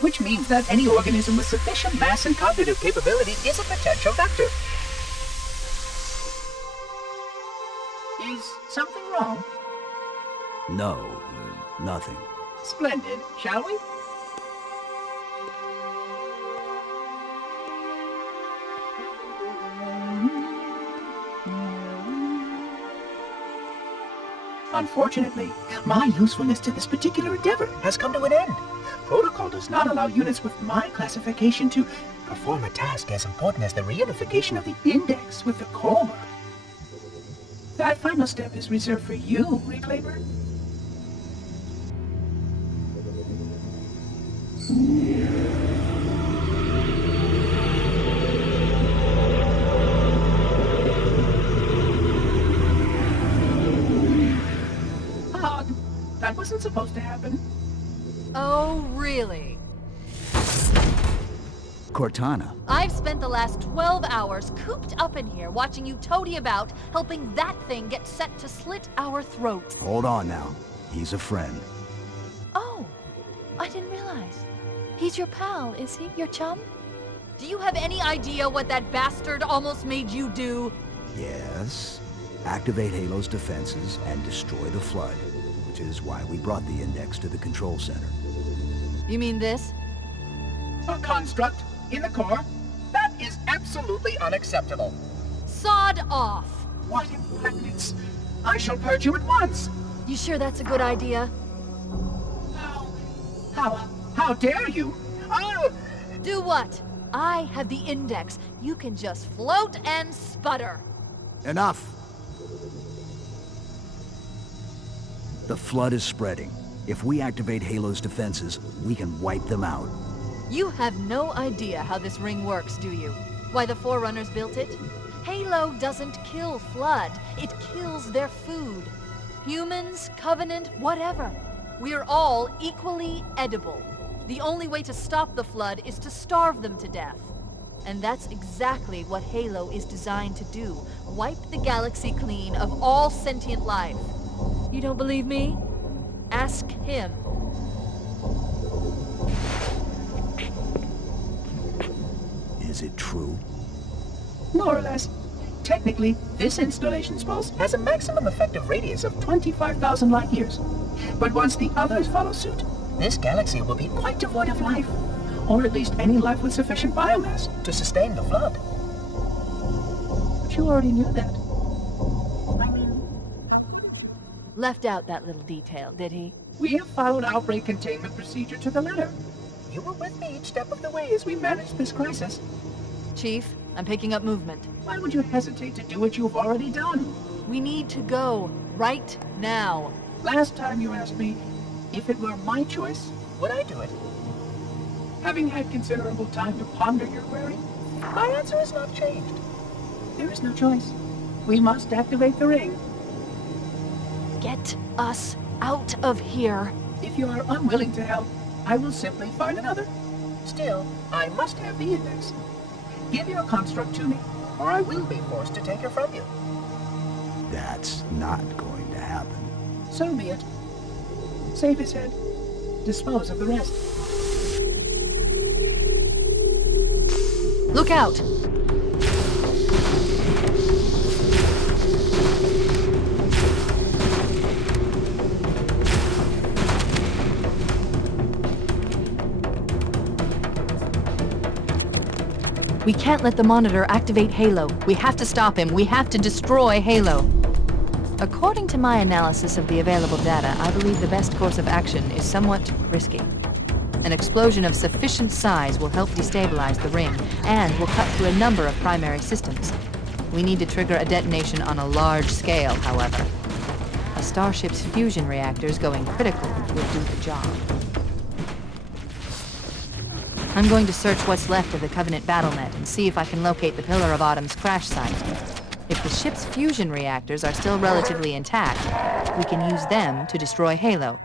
which means that any organism with sufficient mass and cognitive capability is a potential vector. Is something wrong? No, nothing. Splendid, shall we? Unfortunately, my usefulness to this particular endeavor has come to an end. Protocol does not allow units with my classification to perform a task as important as the reunification of the index with the core. That final step is reserved for you, Reclaimer. That wasn't supposed to happen. Oh, really? Cortana. I've spent the last 12 hours cooped up in here watching you toady about, helping that thing get set to slit our throats. Hold on now. He's a friend. Oh, I didn't realize. He's your pal, is he? Your chum? Do you have any idea what that bastard almost made you do? Yes. Activate Halo's defenses and destroy the Flood, which is why we brought the index to the control center. You mean this? A construct in the core? That is absolutely unacceptable. Sod off! What impertinence! I shall purge you at once! You sure that's a good idea? How dare you? Oh! Do what? I have the index. You can just float and sputter. Enough! The Flood is spreading. If we activate Halo's defenses, we can wipe them out. You have no idea how this ring works, do you? Why the Forerunners built it? Halo doesn't kill Flood. It kills their food. Humans, Covenant, whatever. We're all equally edible. The only way to stop the Flood is to starve them to death. And that's exactly what Halo is designed to do. Wipe the galaxy clean of all sentient life. You don't believe me? Ask him. Is it true? More or less. Technically, this installation's pulse has a maximum effective radius of 25,000 light years. But once the others follow suit, this galaxy will be quite devoid of life. Or at least any life with sufficient biomass to sustain the Flood. But you already knew that. Left out that little detail, did he? We have followed outbreak containment procedure to the letter. You were with me each step of the way as we managed this crisis. Chief, I'm picking up movement. Why would you hesitate to do what you've already done? We need to go. Right now. Last time you asked me, if it were my choice, would I do it? Having had considerable time to ponder your query, my answer has not changed. There is no choice. We must activate the ring. Get us out of here. If you are unwilling to help, I will simply find another. Still, I must have the index. Give your construct to me, or I will be forced to take it from you. That's not going to happen. So be it. Save his head. Dispose of the rest. Look out! We can't let the Monitor activate Halo. We have to stop him. We have to destroy Halo. According to my analysis of the available data, I believe the best course of action is somewhat risky. An explosion of sufficient size will help destabilize the ring, and will cut through a number of primary systems. We need to trigger a detonation on a large scale, however. A starship's fusion reactors going critical will do the job. I'm going to search what's left of the Covenant BattleNet and see if I can locate the Pillar of Autumn's crash site. If the ship's fusion reactors are still relatively intact, we can use them to destroy Halo.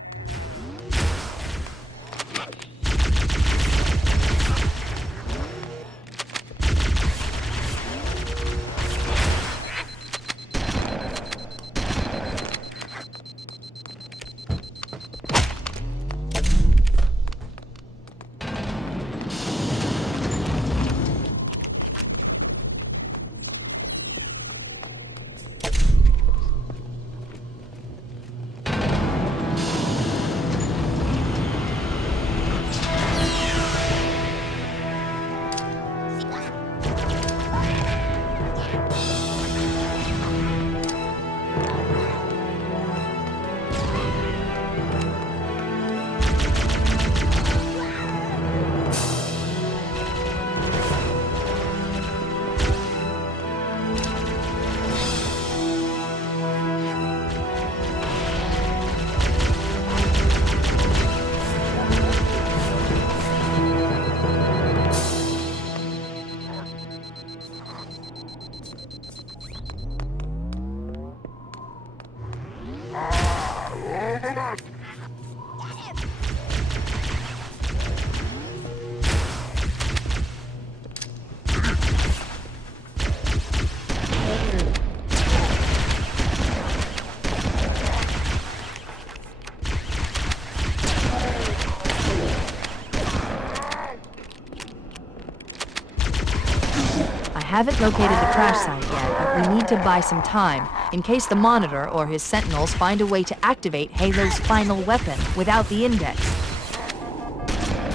haven't located the crash site yet, but we need to buy some time, in case the Monitor or his Sentinels find a way to activate Halo's final weapon without the Index.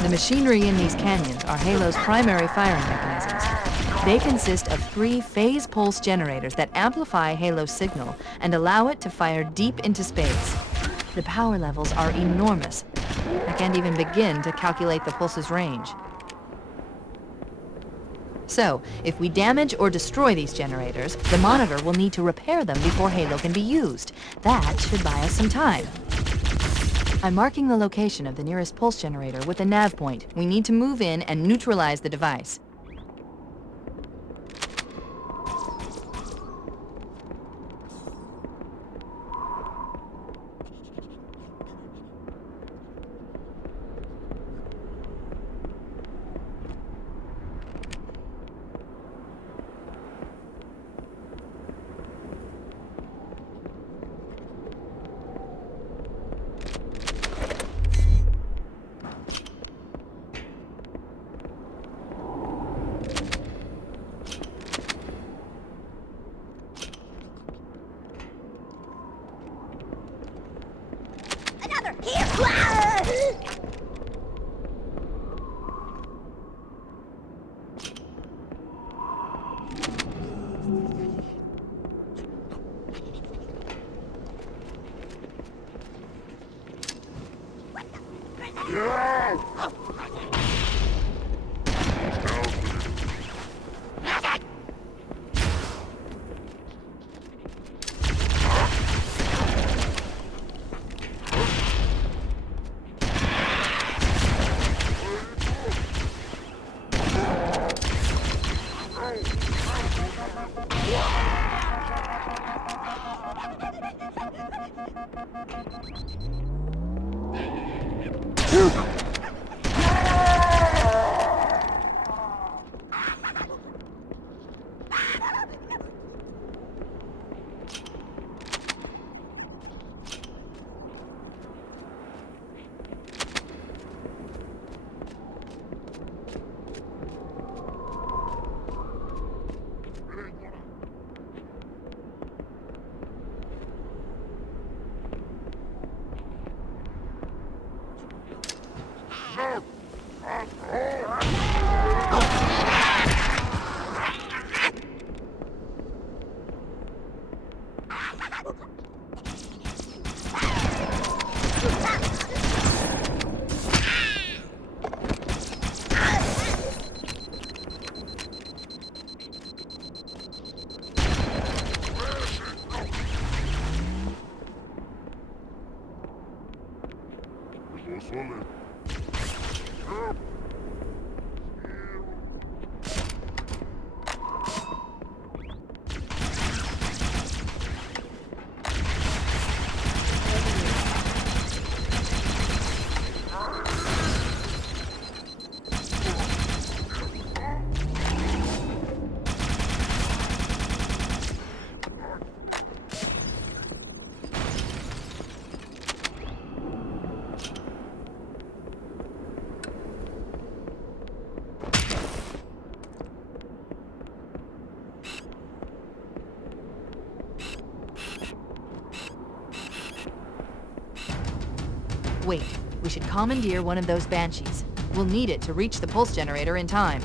The machinery in these canyons are Halo's primary firing mechanisms. They consist of 3 phase pulse generators that amplify Halo's signal and allow it to fire deep into space. The power levels are enormous. I can't even begin to calculate the pulse's range. So, if we damage or destroy these generators, the Monitor will need to repair them before Halo can be used. That should buy us some time. I'm marking the location of the nearest pulse generator with a nav point. We need to move in and neutralize the device. Wait, we should commandeer one of those Banshees. We'll need it to reach the pulse generator in time.